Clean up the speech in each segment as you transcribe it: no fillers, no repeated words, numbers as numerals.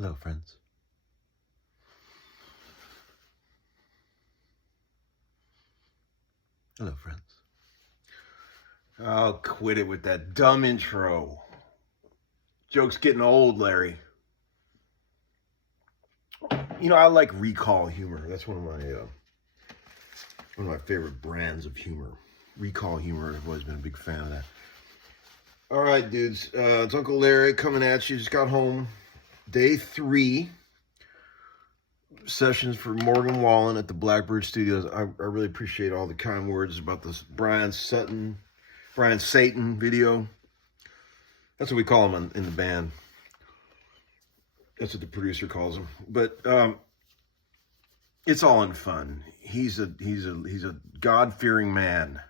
Hello, friends. Hello, friends. Oh, quit it with that dumb intro. Joke's getting old, Larry. You know, I like recall humor. That's one of my favorite brands of humor. Recall humor. I've always been a big fan of that. All right, dudes. It's Uncle Larry coming at you. Just got home. Day 3. Sessions for Morgan Wallen at the Blackbird Studios. I really appreciate all the kind words about this Brian Satan video. That's what we call him in the band. That's what the producer calls him. But it's all in fun. He's a God-fearing man.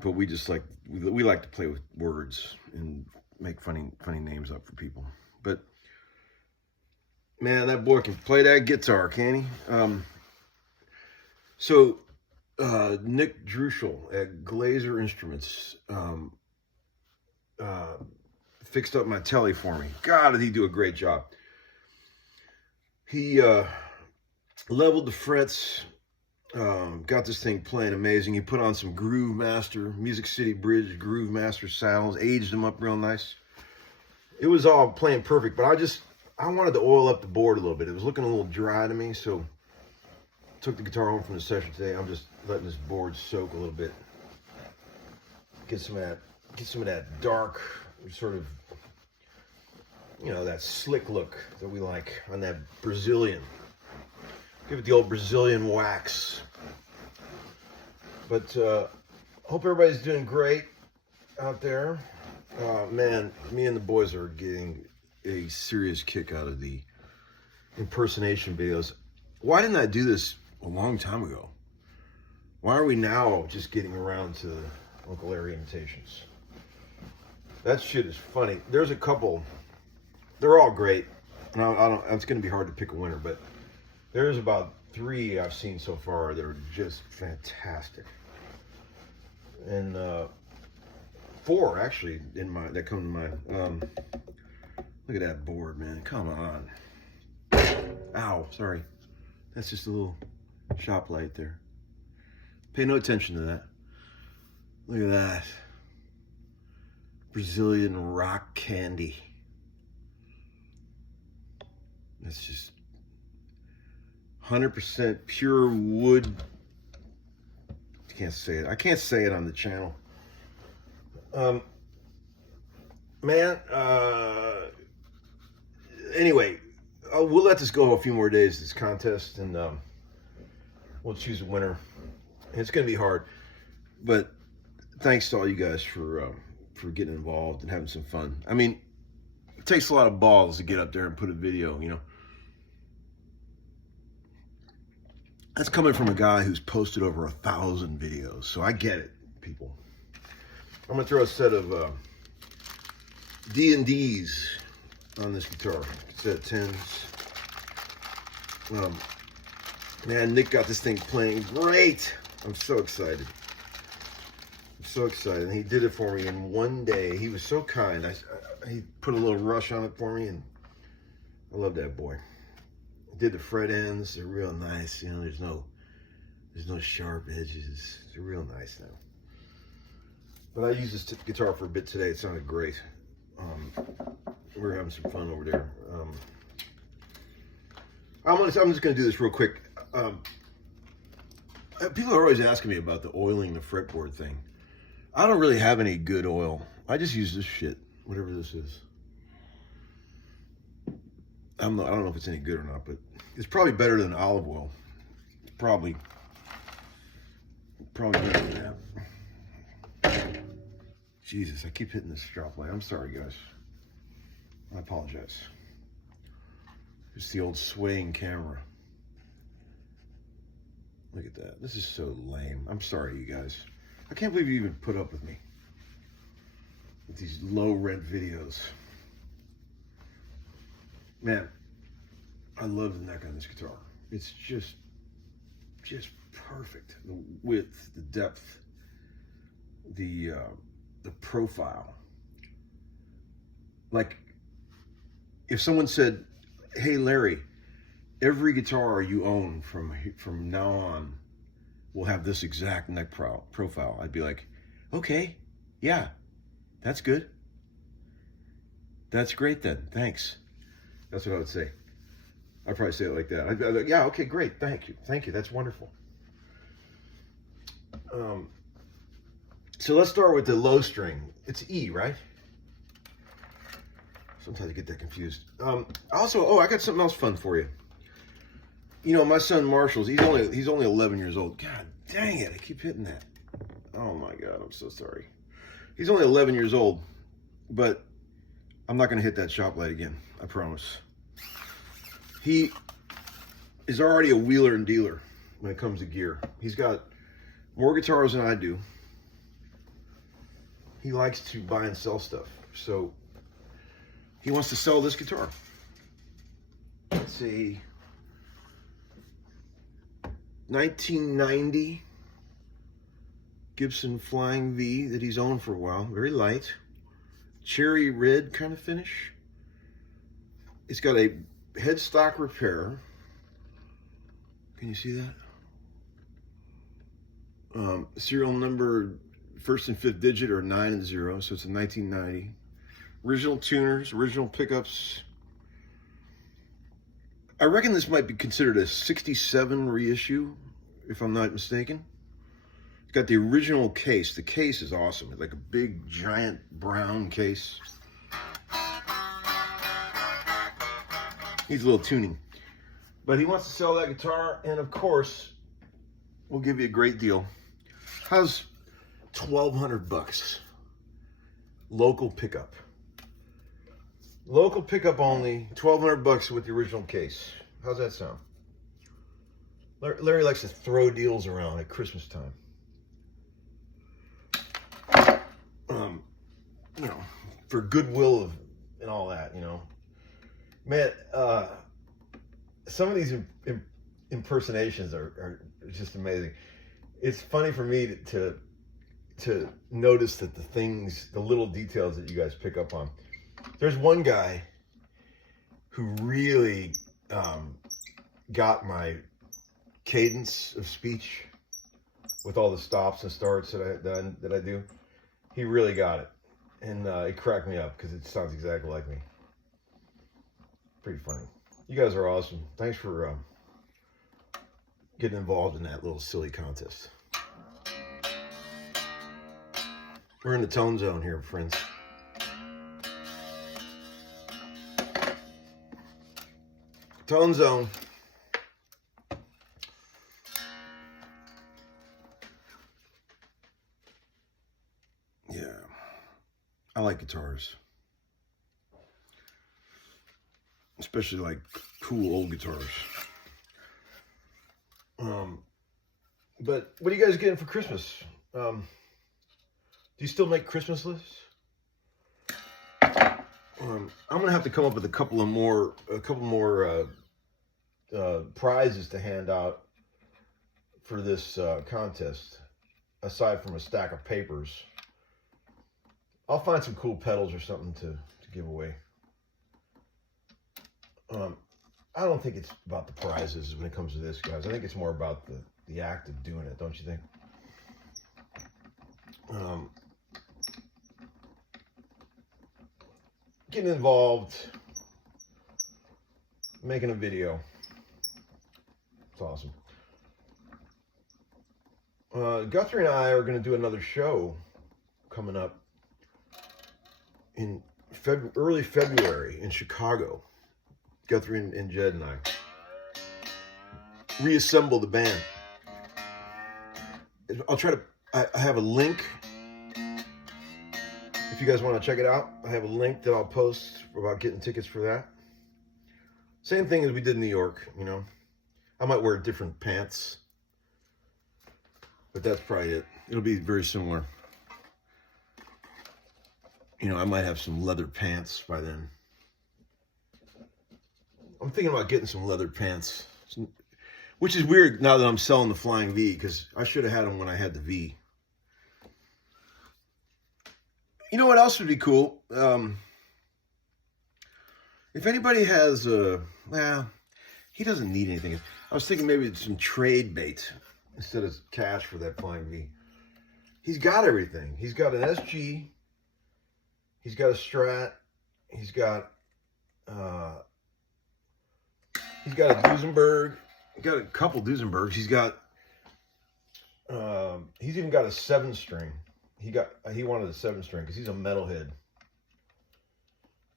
But we like to play with words and make funny names up for people. But man, that boy can play that guitar, can he? So Nick Drushel at Glaser Instruments fixed up my tele for me. God, did he do a great job. He leveled the frets, got this thing playing amazing. He put on some Groove Master, Music City Bridge Groove Master saddles, aged them up real nice. It was all playing perfect, but I wanted to oil up the board a little bit. It was looking a little dry to me, so I took the guitar home from the session today. I'm just letting this board soak a little bit. Get some of that dark, sort of, you know, that slick look that we like on that Brazilian. Give it the old Brazilian wax. But hope everybody's doing great out there. Man, me and the boys are getting a serious kick out of the impersonation videos. Why didn't I do this a long time ago? Why are we now just getting around to Uncle Larry imitations? That shit is funny. There's a couple. They're all great. And I don't. It's going to be hard to pick a winner, but there's about 3 I've seen so far that are just fantastic. And 4 actually that come to mind. Look at that board, man. Come on. Ow, sorry. That's just a little shop light there. Pay no attention to that. Look at that. Brazilian rock candy. That's just 100% pure wood. I can't say it. I can't say it on the channel. Man, anyway, we'll let this go a few more days, this contest, and we'll choose a winner. It's going to be hard, but thanks to all you guys for getting involved and having some fun. I mean, it takes a lot of balls to get up there and put a video, you know. That's coming from a guy who's posted over 1,000 videos, so I get it, people. I'm going to throw a set of D&Ds on this guitar, set of 10s. Man, Nick got this thing playing great. I'm so excited. I'm so excited. And he did it for me in one day. He was so kind. He put a little rush on it for me, and I love that boy. Did the fret ends. They're real nice. You know, there's no sharp edges. They're real nice now. But I used this guitar for a bit today. It sounded great. We were having some fun over there. I'm just going to do this real quick. People are always asking me about the oiling the fretboard thing. I don't really have any good oil. I just use this shit, whatever this is. I don't know if it's any good or not, but it's probably better than olive oil. It's probably better than that. Jesus, I keep hitting this strap light. I'm sorry, guys. I apologize. It's the old swaying camera. Look at that. This is so lame. I'm sorry, you guys. I can't believe you even put up with me with these low rent videos. Man, I love the neck on this guitar. It's just perfect. The width, the depth, the profile. Like, if someone said, hey, Larry, every guitar you own from now on will have this exact neck profile, I'd be like, okay, yeah, that's good. That's great then, thanks. That's what I would say. I'd probably say it like that. I'd be like, yeah, okay, great, thank you, that's wonderful. So let's start with the low string. It's E, right? Sometimes I get that confused. Also, I got something else fun for you. You know, my son Marshall's, he's only 11 years old. God dang it, I keep hitting that. Oh my God, I'm so sorry. He's only 11 years old, but I'm not going to hit that shop light again, I promise. He is already a wheeler and dealer when it comes to gear. He's got more guitars than I do. He likes to buy and sell stuff, so he wants to sell this guitar. It's a 1990 Gibson Flying V that he's owned for a while. Very light, cherry red kind of finish. It's got a headstock repair. Can you see that? Serial number, first and fifth digit are 9 and 0, so it's a 1990. Original tuners, original pickups. I reckon this might be considered a 67 reissue, if I'm not mistaken. It's got the original case. The case is awesome. It's like a big, giant brown case. Needs a little tuning. But he wants to sell that guitar, and of course, we'll give you a great deal. How's $1,200? Local pickup. Local pickup only, $1,200 with the original case. How's that sound? Larry likes to throw deals around at Christmas time. You know, for goodwill and all that, you know. Man, some of these impersonations are just amazing. It's funny for me to notice that the little details that you guys pick up on. There's one guy who really got my cadence of speech with all the stops and starts that I do. He really got it, and it cracked me up because it sounds exactly like me. Pretty funny. You guys are awesome. Thanks for getting involved in that little silly contest. We're in the tone zone here, friends. Tone zone. Yeah, I like guitars, especially like cool old guitars. But what are you guys getting for Christmas? Do you still make Christmas lists? I'm gonna have to come up with a couple more prizes to hand out for this contest. Aside from a stack of papers, I'll find some cool pedals or something to give away. I don't think it's about the prizes when it comes to this, guys. I think it's more about the act of doing it, don't you think? Getting involved, making a video. It's awesome. Guthrie and I are going to do another show coming up in early February in Chicago. Guthrie and Jed and I reassemble the band. I'll try to. I have a link. If you guys want to check it out, I have a link that I'll post about getting tickets for that. Same thing as we did in New York, you know. I might wear different pants, but that's probably it. It'll be very similar. You know, I might have some leather pants by then. I'm thinking about getting some leather pants, which is weird now that I'm selling the Flying V, because I should have had them when I had the V. You know what else would be cool? If anybody has well, he doesn't need anything. I was thinking maybe some trade bait instead of cash for that Flying V. He's got everything. He's got an SG. He's got a Strat. He's got a Duesenberg. He's got a couple Duesenbergs. He's got he's even got a 7-string. He wanted a 7-string because he's a metalhead.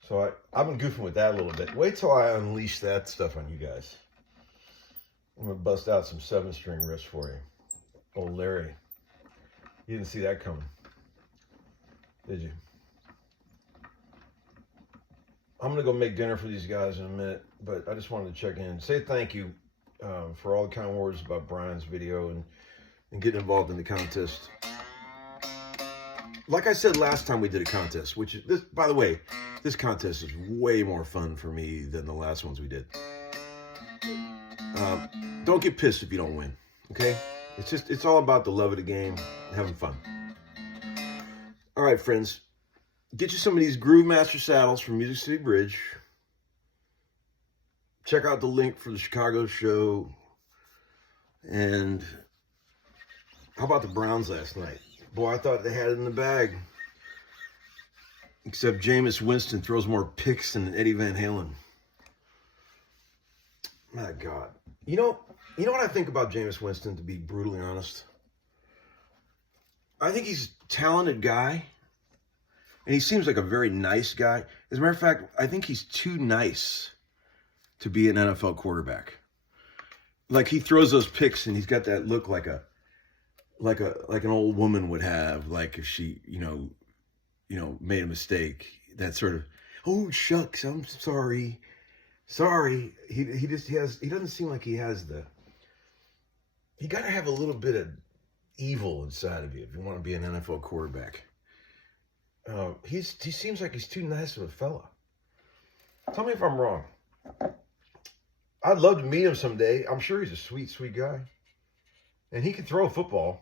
So I've been goofing with that a little bit. Wait till I unleash that stuff on you guys. I'm gonna bust out some 7-string riffs for you. Oh, Larry, you didn't see that coming, did you? I'm gonna go make dinner for these guys in a minute, but I just wanted to check in, say thank you for all the kind words about Brian's video and getting involved in the contest. Like I said last time we did a contest, which is this, by the way, this contest is way more fun for me than the last ones we did. Don't get pissed if you don't win, okay? It's all about the love of the game, having fun. All right, friends, get you some of these Groove Master saddles from Music City Bridge. Check out the link for the Chicago show. And how about the Browns last night? Boy, I thought they had it in the bag. Except Jameis Winston throws more picks than Eddie Van Halen. My God. You know what I think about Jameis Winston, to be brutally honest? I think he's a talented guy. And he seems like a very nice guy. As a matter of fact, I think he's too nice to be an NFL quarterback. Like, he throws those picks and he's got that look like an old woman would have, like if she, made a mistake. That sort of, oh shucks, I'm sorry. He doesn't seem like he has you got to have a little bit of evil inside of you if you want to be an NFL quarterback. He seems like he's too nice of a fella. Tell me if I'm wrong. I'd love to meet him someday. I'm sure he's a sweet, sweet guy. And he can throw a football.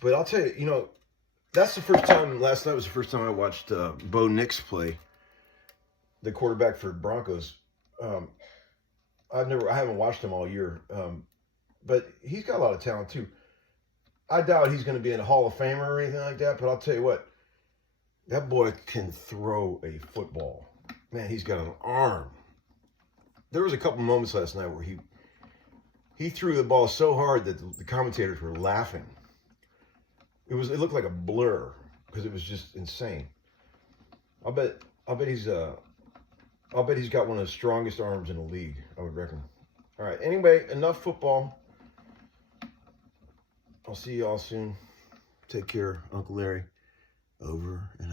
But I'll tell you, that's the first time, last night was the first time I watched Bo Nix play, the quarterback for Broncos. I haven't watched him all year. But he's got a lot of talent too. I doubt he's going to be in a Hall of Famer or anything like that, but I'll tell you what, that boy can throw a football. Man, he's got an arm. There was a couple moments last night where he threw the ball so hard that the commentators were laughing. It looked like a blur because it was just insane. I'll bet he's got one of the strongest arms in the league, I would reckon. All right, anyway, enough football. I'll see you all soon. Take care, Uncle Larry. Over and